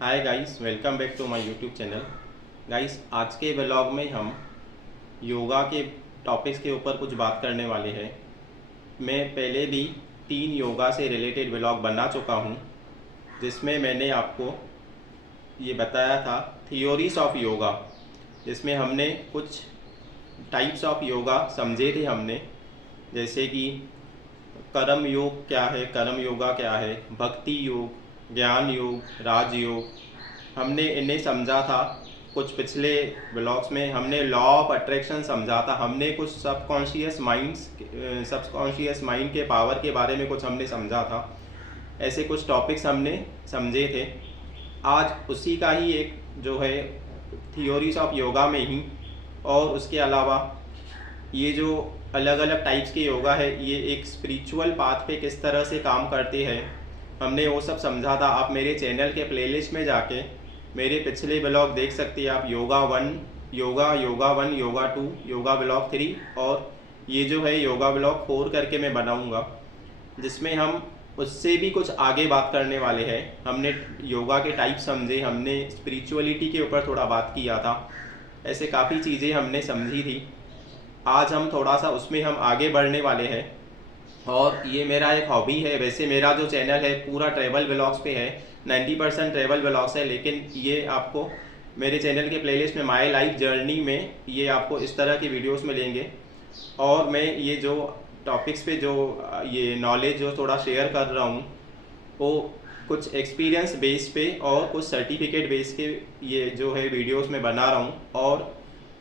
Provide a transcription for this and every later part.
Hi guys, welcome back to my YouTube channel. Guys, आज के blog में हम योगा के टॉपिक्स के ऊपर कुछ बात करने वाले हैं। मैं पहले भी 3 योगा से रिलेटेड ब्लॉग बना चुका हूं, जिसमें मैंने आपको ये बताया था थियोरीज ऑफ योगा, जिसमें हमने कुछ टाइप्स ऑफ योगा समझे थे हमने, जैसे कि कर्म योग क्या है, कर्म योगा क्या है, भक्ति योग, ज्ञान योग, राजयोग। हमने इन्हें समझा था। कुछ पिछले ब्लॉग्स में हमने लॉ ऑफ अट्रैक्शन समझा था। हमने कुछ सबकॉन्शियस माइंड के पावर के बारे में कुछ हमने समझा था। ऐसे कुछ टॉपिक्स हमने समझे थे। आज उसी का ही एक जो है थियोरीज ऑफ योगा में ही, और उसके अलावा ये जो अलग अलग टाइप्स के योगा है, ये एक स्पिरिचुअल पाथ पे किस तरह से काम करते हैं, हमने वो सब समझा था। आप मेरे चैनल के प्लेलिस्ट में जाके मेरे पिछले ब्लॉग देख सकते हैं आप। योगा 1, योगा 1, योगा 2, योगा ब्लॉग 3, और ये जो है योगा ब्लॉग 4 करके मैं बनाऊंगा, जिसमें हम उससे भी कुछ आगे बात करने वाले हैं। हमने योगा के टाइप समझे, हमने स्पिरिचुअलिटी के ऊपर थोड़ा बात किया था। ऐसे काफ़ी चीज़ें हमने समझी थी। आज हम थोड़ा सा उसमें हम आगे बढ़ने वाले हैं। और ये मेरा एक हॉबी है। वैसे मेरा जो चैनल है पूरा ट्रैवल ब्लॉग्स पे है, 90% ट्रैवल ब्लॉग्स है, लेकिन ये आपको मेरे चैनल के प्लेलिस्ट में माय लाइफ जर्नी में ये आपको इस तरह की वीडियोस मिलेंगे। और मैं ये जो टॉपिक्स पे जो ये नॉलेज जो थोड़ा शेयर कर रहा हूँ, वो कुछ एक्सपीरियंस बेस पे और कुछ सर्टिफिकेट बेस के ये जो है वीडियोस में बना रहा हूँ। और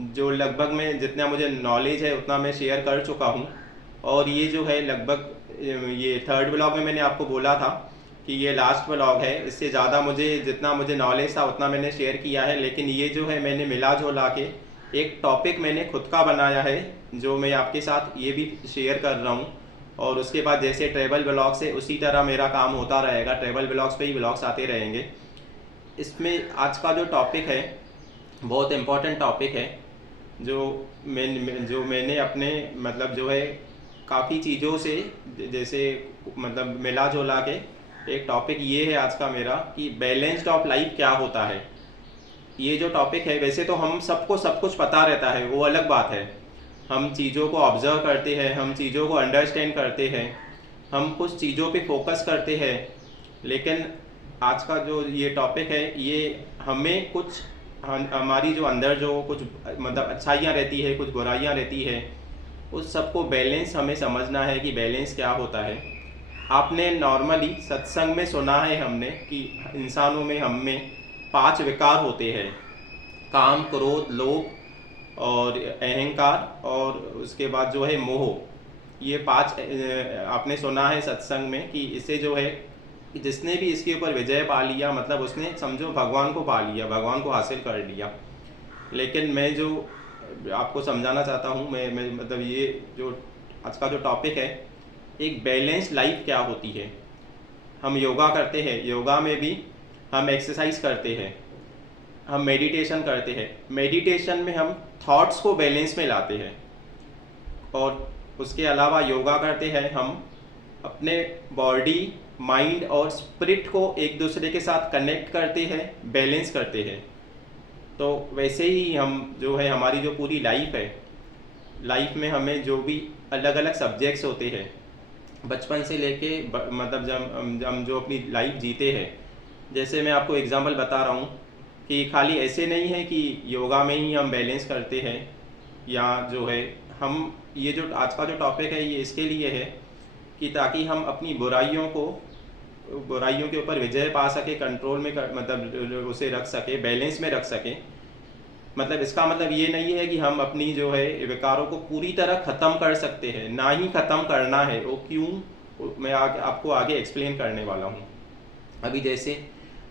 जो लगभग मैं जितना मुझे नॉलेज है उतना मैं शेयर कर चुका हूँ। और ये जो है लगभग ये थर्ड ब्लॉग में मैंने आपको बोला था कि ये लास्ट ब्लॉग है। इससे ज़्यादा जितना मुझे नॉलेज था उतना मैंने शेयर किया है, लेकिन ये जो है मैंने मिला जुला के एक टॉपिक मैंने खुद का बनाया है, जो मैं आपके साथ ये भी शेयर कर रहा हूँ। और उसके बाद जैसे ट्रैवल ब्लॉग से उसी तरह मेरा काम होता रहेगा, ट्रैवल ब्लॉग्स पे ही ब्लॉग्स आते रहेंगे। इसमें आज का जो टॉपिक है बहुत इम्पोर्टेंट टॉपिक है, जो मैंने अपने मतलब जो है काफ़ी चीज़ों से जैसे मतलब मिला जुला के एक टॉपिक ये है आज का मेरा कि बैलेंस्ड ऑफ लाइफ क्या होता है। ये जो टॉपिक है, वैसे तो हम सबको सब कुछ पता रहता है, वो अलग बात है। हम चीज़ों को ऑब्जर्व करते हैं, हम चीज़ों को अंडरस्टैंड करते हैं, हम कुछ चीज़ों पे फोकस करते हैं, लेकिन आज का जो ये टॉपिक है ये हमें कुछ हमारी जो अंदर जो कुछ मतलब अच्छाइयाँ रहती है, कुछ बुराइयाँ रहती है, उस सबको बैलेंस हमें समझना है कि बैलेंस क्या होता है। आपने नॉर्मली सत्संग में सुना है हमने कि इंसानों में हम में 5 विकार होते हैं, काम, क्रोध, लोभ और अहंकार, और उसके बाद जो है मोह। ये 5 आपने सुना है सत्संग में कि इससे जो है जिसने भी इसके ऊपर विजय पा लिया, मतलब उसने समझो भगवान को पा लिया, भगवान को हासिल कर लिया। लेकिन मैं जो आपको समझाना चाहता हूँ, मैं मतलब ये जो आज का जो टॉपिक है, एक बैलेंस लाइफ क्या होती है। हम योगा करते हैं, योगा में भी हम एक्सरसाइज करते हैं, हम मेडिटेशन करते हैं। मेडिटेशन में हम थॉट्स को बैलेंस में लाते हैं, और उसके अलावा योगा करते हैं हम अपने बॉडी, माइंड और स्पिरिट को एक दूसरे के साथ कनेक्ट करते हैं, बैलेंस करते हैं। तो वैसे ही हम जो है हमारी जो पूरी लाइफ है, लाइफ में हमें जो भी अलग अलग सब्जेक्ट्स होते हैं, बचपन से लेके मतलब जब हम जो अपनी लाइफ जीते हैं, जैसे मैं आपको एग्जांपल बता रहा हूँ कि खाली ऐसे नहीं है कि योगा में ही हम बैलेंस करते हैं, या जो है हम ये जो आज का जो टॉपिक है ये इसके लिए है कि ताकि हम अपनी बुराइयों के ऊपर विजय पा सके, कंट्रोल में मतलब उसे रख सके, बैलेंस में रख सके। मतलब इसका मतलब ये नहीं है कि हम अपनी जो है विकारों को पूरी तरह ख़त्म कर सकते हैं, ना ही ख़त्म करना है। वो क्यों, मैं आपको आगे एक्सप्लेन करने वाला हूँ। अभी जैसे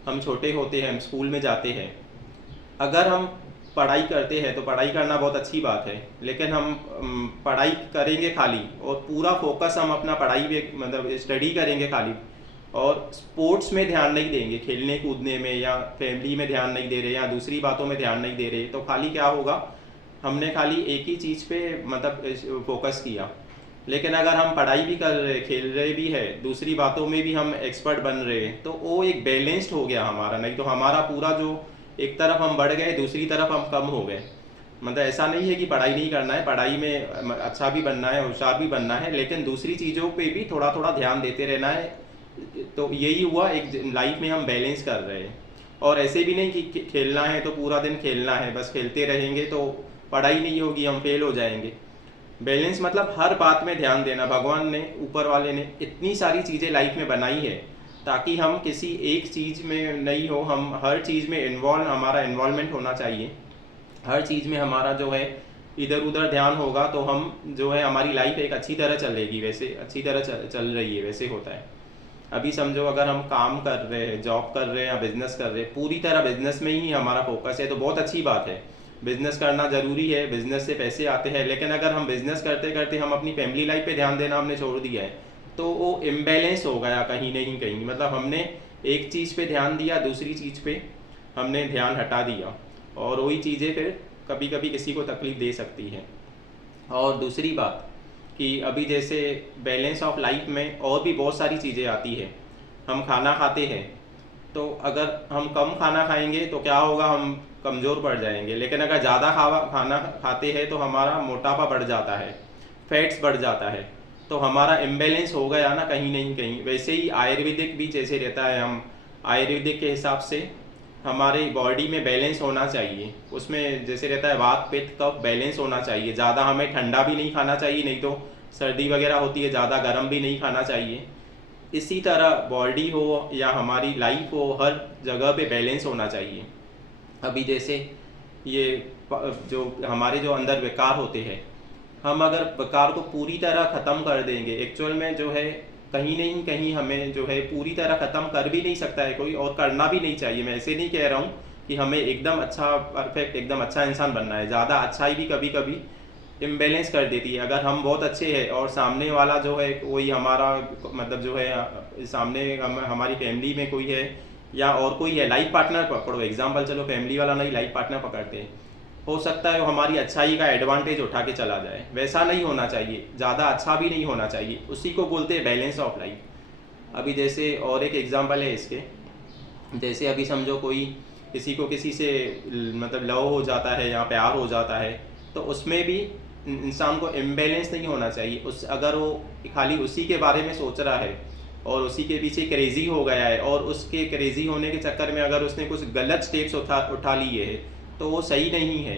हम छोटे होते हैं, हम स्कूल में जाते हैं, अगर हम पढ़ाई करते हैं तो पढ़ाई करना बहुत अच्छी बात है, लेकिन हम पढ़ाई करेंगे खाली और पूरा फोकस हम अपना पढ़ाई पे मतलब स्टडी करेंगे खाली, और स्पोर्ट्स में ध्यान नहीं देंगे, खेलने कूदने में या फैमिली में ध्यान नहीं दे रहे या दूसरी बातों में ध्यान नहीं दे रहे, तो खाली क्या होगा, हमने खाली एक ही चीज़ पे मतलब फोकस किया। लेकिन अगर हम पढ़ाई भी कर रहे, खेल रहे भी है, दूसरी बातों में भी हम एक्सपर्ट बन रहे हैं, तो वो एक बैलेंस्ड हो गया हमारा। नहीं तो हमारा पूरा जो एक तरफ हम बढ़ गए, दूसरी तरफ हम कम हो गए। मतलब ऐसा नहीं है कि पढ़ाई नहीं करना है, पढ़ाई में अच्छा भी बनना है, होशियार भी बनना है, लेकिन दूसरी चीज़ों पे भी थोड़ा थोड़ा ध्यान देते रहना है। तो यही हुआ, एक लाइफ में हम बैलेंस कर रहे हैं। और ऐसे भी नहीं कि खेलना है तो पूरा दिन खेलना है, बस खेलते रहेंगे तो पढ़ाई नहीं होगी, हम फेल हो जाएंगे। बैलेंस मतलब हर बात में ध्यान देना। भगवान ने, ऊपर वाले ने इतनी सारी चीज़ें लाइफ में बनाई है ताकि हम किसी एक चीज़ में नहीं हो, हम हर चीज़ में इन्वॉल्व, हमारा इन्वॉल्वमेंट होना चाहिए। हर चीज़ में हमारा जो है इधर उधर ध्यान होगा तो हम जो है हमारी लाइफ एक अच्छी तरह चलेगी। वैसे अच्छी तरह चल रही है, वैसे होता है। अभी समझो अगर हम काम कर रहे हैं, जॉब कर रहे हैं या बिजनेस कर रहे हैं, पूरी तरह बिजनेस में ही हमारा फोकस है तो बहुत अच्छी बात है। बिजनेस करना ज़रूरी है, बिजनेस से पैसे आते हैं। लेकिन अगर हम बिजनेस करते करते हम अपनी फैमिली लाइफ पे ध्यान देना हमने छोड़ दिया है तो वो इम्बैलेंस हो गया कहीं नहीं कहीं। मतलब हमने एक चीज़ पे ध्यान दिया, दूसरी चीज़ पे हमने ध्यान हटा दिया, और वही चीज़ें फिर कभी कभी किसी को तकलीफ दे सकती है। और दूसरी बात कि अभी जैसे बैलेंस ऑफ लाइफ में और भी बहुत सारी चीज़ें आती है। हम खाना खाते हैं तो अगर हम कम खाना खाएंगे तो क्या होगा, हम कमज़ोर पड़ जाएंगे। लेकिन अगर ज़्यादा खाना खाते हैं तो हमारा मोटापा बढ़ जाता है, फैट्स बढ़ जाता है, तो हमारा इम्बैलेंस हो गया ना कहीं नहीं कहीं। वैसे ही आयुर्वेदिक भी जैसे रहता है, हम आयुर्वेदिक के हिसाब से हमारी बॉडी में बैलेंस होना चाहिए। उसमें जैसे रहता है वात पित्त कफ बैलेंस होना चाहिए। ज़्यादा हमें ठंडा भी नहीं खाना चाहिए, नहीं तो सर्दी वगैरह होती है। ज़्यादा गर्म भी नहीं खाना चाहिए। इसी तरह बॉडी हो या हमारी लाइफ हो, हर जगह पे बैलेंस होना चाहिए। अभी जैसे ये जो हमारे जो अंदर विकार होते हैं, हम अगर विकार को पूरी तरह ख़त्म कर देंगे, एक्चुअल में जो है कहीं नहीं कहीं हमें जो है पूरी तरह ख़त्म कर भी नहीं सकता है कोई, और करना भी नहीं चाहिए। मैं ऐसे नहीं कह रहा हूँ कि हमें एकदम अच्छा परफेक्ट एकदम अच्छा इंसान बनना है। ज़्यादा अच्छाई भी कभी कभी इम्बेलेंस कर देती है। अगर हम बहुत अच्छे हैं और सामने वाला जो है कोई हमारा मतलब जो है सामने हमारी फैमिली में कोई है या और कोई है, लाइफ पार्टनर पकड़ो एग्जाम्पल, चलो फैमिली वाला नहीं, लाइफ पार्टनर पकड़ते हैं, हो सकता है वो हमारी अच्छाई का एडवांटेज उठा के चला जाए। वैसा नहीं होना चाहिए, ज़्यादा अच्छा भी नहीं होना चाहिए। उसी को बोलते हैं बैलेंस ऑफ लाइफ। अभी जैसे और एक एग्जांपल है इसके, जैसे अभी समझो कोई किसी को किसी से मतलब लव हो जाता है या प्यार हो जाता है, तो उसमें भी इंसान को इम्बैलेंस नहीं होना चाहिए। उस अगर वो खाली उसी के बारे में सोच रहा है और उसी के पीछे क्रेज़ी हो गया है, और उसके क्रेज़ी होने के चक्कर में अगर उसने कुछ गलत स्टेप्स उठा लिए है तो वो सही नहीं है।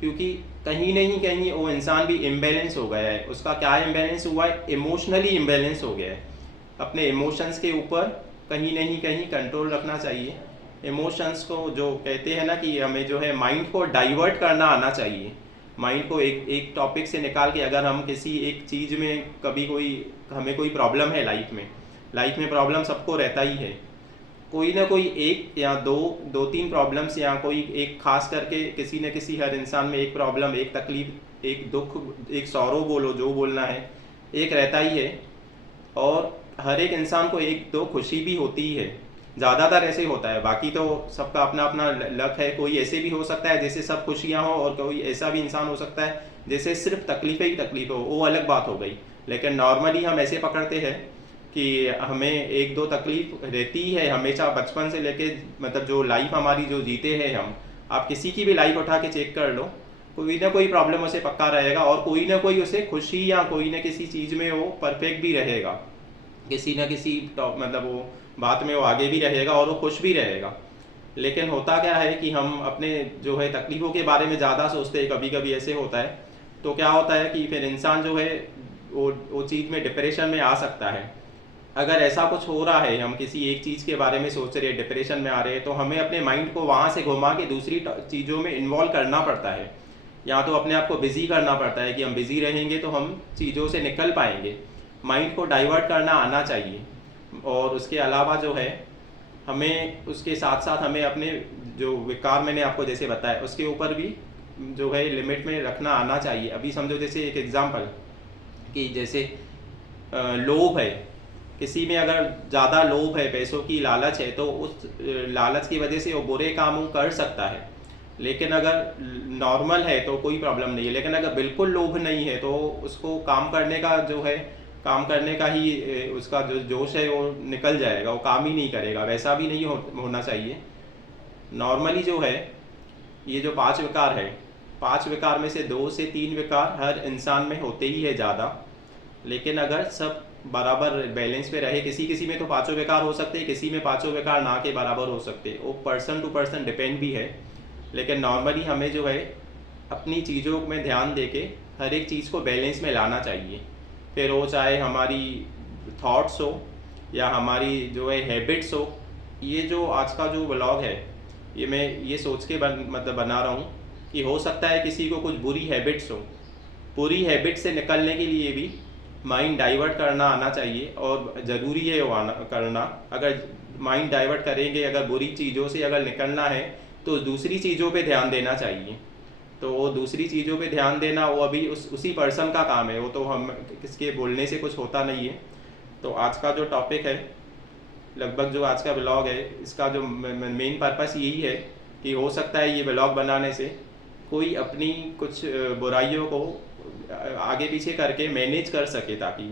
क्योंकि कहीं नहीं कहीं वो इंसान भी इम्बैलेंस हो गया है। उसका क्या इम्बैलेंस हुआ है, इमोशनली इम्बैलेंस हो गया है। अपने इमोशंस के ऊपर कहीं नहीं कहीं कंट्रोल रखना चाहिए। इमोशंस को जो कहते हैं ना कि हमें जो है माइंड को डाइवर्ट करना आना चाहिए। माइंड को एक एक टॉपिक से निकाल के, अगर हम किसी एक चीज़ में कभी कोई हमें कोई प्रॉब्लम है लाइफ में प्रॉब्लम सबको रहता ही है। कोई ना कोई एक या दो दो तीन प्रॉब्लम्स, या कोई एक खास करके किसी न किसी हर इंसान में एक प्रॉब्लम, एक तकलीफ, एक दुख, एक सौरो बोलो जो बोलना है, एक रहता ही है। और हर एक इंसान को एक दो खुशी भी होती ही है, ज़्यादातर ऐसे होता है। बाकी तो सबका अपना अपना लक है। कोई ऐसे भी हो सकता है जैसे सब खुशियाँ हो, और कोई ऐसा भी इंसान हो सकता है जैसे सिर्फ तकलीफ़ें ही तकलीफ हो, वो अलग बात हो गई। लेकिन नॉर्मली हम ऐसे पकड़ते हैं कि हमें एक दो तकलीफ रहती ही है हमेशा, बचपन से लेके मतलब जो लाइफ हमारी जो जीते हैं हम। आप किसी की भी लाइफ उठा के चेक कर लो, कोई ना कोई प्रॉब्लम उसे पक्का रहेगा, और कोई ना कोई उसे खुशी या कोई ना किसी चीज़ में वो परफेक्ट भी रहेगा। किसी ना किसी मतलब वो बात में वो आगे भी रहेगा और वो खुश भी रहेगा। लेकिन होता क्या है कि हम अपने जो है तकलीफ़ों के बारे में ज़्यादा सोचते हैं, कभी कभी ऐसे होता है। तो क्या होता है कि फिर इंसान जो है वो चीज़ में डिप्रेशन में आ सकता है। अगर ऐसा कुछ हो रहा है, हम किसी एक चीज़ के बारे में सोच रहे हैं, डिप्रेशन में आ रहे हैं, तो हमें अपने माइंड को वहाँ से घुमा के दूसरी चीज़ों में इन्वॉल्व करना पड़ता है। या तो अपने आप को बिज़ी करना पड़ता है कि हम बिज़ी रहेंगे तो हम चीज़ों से निकल पाएंगे। माइंड को डाइवर्ट करना आना चाहिए। और उसके अलावा जो है हमें उसके साथ साथ हमें अपने जो विकार मैंने आपको जैसे बताया उसके ऊपर भी जो है लिमिट में रखना आना चाहिए। अभी समझो जैसे एक एग्जांपल कि जैसे लोभ है, किसी में अगर ज़्यादा लोभ है, पैसों की लालच है, तो उस लालच की वजह से वो बुरे काम वो कर सकता है। लेकिन अगर नॉर्मल है तो कोई प्रॉब्लम नहीं है, लेकिन अगर बिल्कुल लोभ नहीं है तो उसको काम करने का जो है, काम करने का ही उसका जो जोश है वो निकल जाएगा, वो काम ही नहीं करेगा। वैसा भी नहीं होना चाहिए। नॉर्मली जो है, ये जो 5 विकार है, 5 विकार में से 2 से 3 विकार हर इंसान में होते ही है ज़्यादा। लेकिन अगर सब बराबर बैलेंस पे रहे, किसी किसी में तो 5 विकार हो सकते हैं, किसी में 5 विकार ना के बराबर हो सकते हैं, वो पर्सन टू पर्सन डिपेंड भी है। लेकिन नॉर्मली हमें जो है अपनी चीज़ों में ध्यान देके हर एक चीज़ को बैलेंस में लाना चाहिए। फिर वो चाहे हमारी थॉट्स हो या हमारी जो है हैबिट्स हो। ये जो आज का जो व्लॉग है, ये मैं ये सोच के मतलब बना रहा हूँ कि हो सकता है किसी को कुछ बुरी हैबिट्स हो। बुरी हैबिट से निकलने के लिए भी माइंड डाइवर्ट करना आना चाहिए, और ज़रूरी है वो आना करना। अगर माइंड डाइवर्ट करेंगे, अगर बुरी चीज़ों से अगर निकलना है तो दूसरी चीज़ों पे ध्यान देना चाहिए। तो वो दूसरी चीज़ों पे ध्यान देना वो अभी उसी पर्सन का काम है, वो तो हम किसके बोलने से कुछ होता नहीं है। तो आज का जो टॉपिक है, लगभग जो आज का ब्लॉग है, इसका जो मेन पर्पस यही है कि हो सकता है ये ब्लॉग बनाने से कोई अपनी कुछ बुराइयों को आगे पीछे करके मैनेज कर सके, ताकि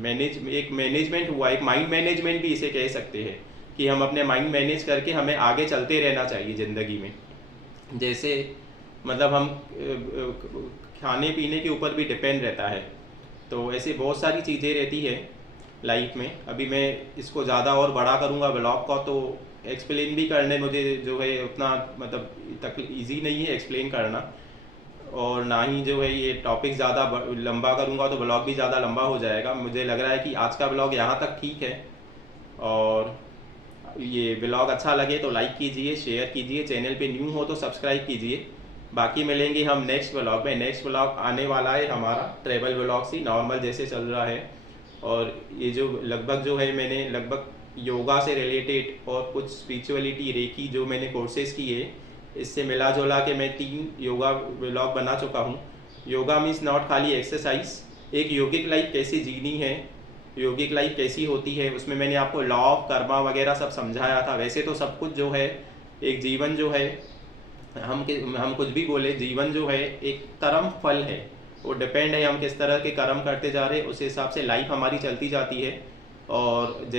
एक मैनेजमेंट हुआ, एक माइंड मैनेजमेंट भी इसे कह सकते हैं कि हम अपने माइंड मैनेज करके हमें आगे चलते रहना चाहिए ज़िंदगी में। जैसे मतलब हम खाने पीने के ऊपर भी डिपेंड रहता है, तो ऐसे बहुत सारी चीज़ें रहती है लाइफ में। अभी मैं इसको ज़्यादा और बड़ा करूँगा ब्लॉग का, तो एक्सप्लेन भी करने मुझे जो है उतना मतलब ईजी नहीं है एक्सप्लेन करना, और ना ही जो है ये टॉपिक ज़्यादा लंबा करूँगा तो ब्लॉग भी ज़्यादा लंबा हो जाएगा। मुझे लग रहा है कि आज का ब्लॉग यहाँ तक ठीक है, और ये ब्लॉग अच्छा लगे तो लाइक कीजिए, शेयर कीजिए, चैनल पे न्यू हो तो सब्सक्राइब कीजिए। बाकी मिलेंगे हम नेक्स्ट ब्लॉग में। नेक्स्ट ब्लॉग आने वाला है हमारा ट्रैवल ब्लॉग से, नॉर्मल जैसे चल रहा है। और ये जो लगभग जो है मैंने लगभग योगा से रिलेटेड और कुछ स्पिरिचुअलिटी रेकी जो मैंने कोर्सेज किए, इससे मिला जुला के मैं 3 योगा ब्लॉग बना चुका हूँ। योगा मीन्स नॉट खाली एक्सरसाइज, एक योगिक लाइफ कैसे जीनी है, योगिक लाइफ कैसी होती है, उसमें मैंने आपको लॉ ऑफ कर्मा वगैरह सब समझाया था। वैसे तो सब कुछ जो है, एक जीवन जो है, हम कुछ भी बोले, जीवन जो है एक कर्म फल है, वो डिपेंड है हम किस तरह के कर्म करते जा रहे हैं, उस हिसाब से लाइफ हमारी चलती जाती है। और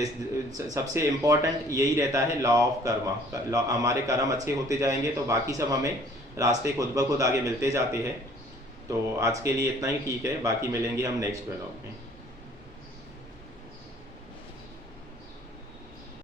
सबसे इम्पोर्टेंट यही रहता है लॉ ऑफ कर्मा। हमारे कर्म अच्छे होते जाएंगे तो बाकी सब हमें रास्ते खुद ब खुद आगे मिलते जाते हैं। तो आज के लिए इतना ही ठीक है, बाकी मिलेंगे हम नेक्स्ट ब्लॉग में।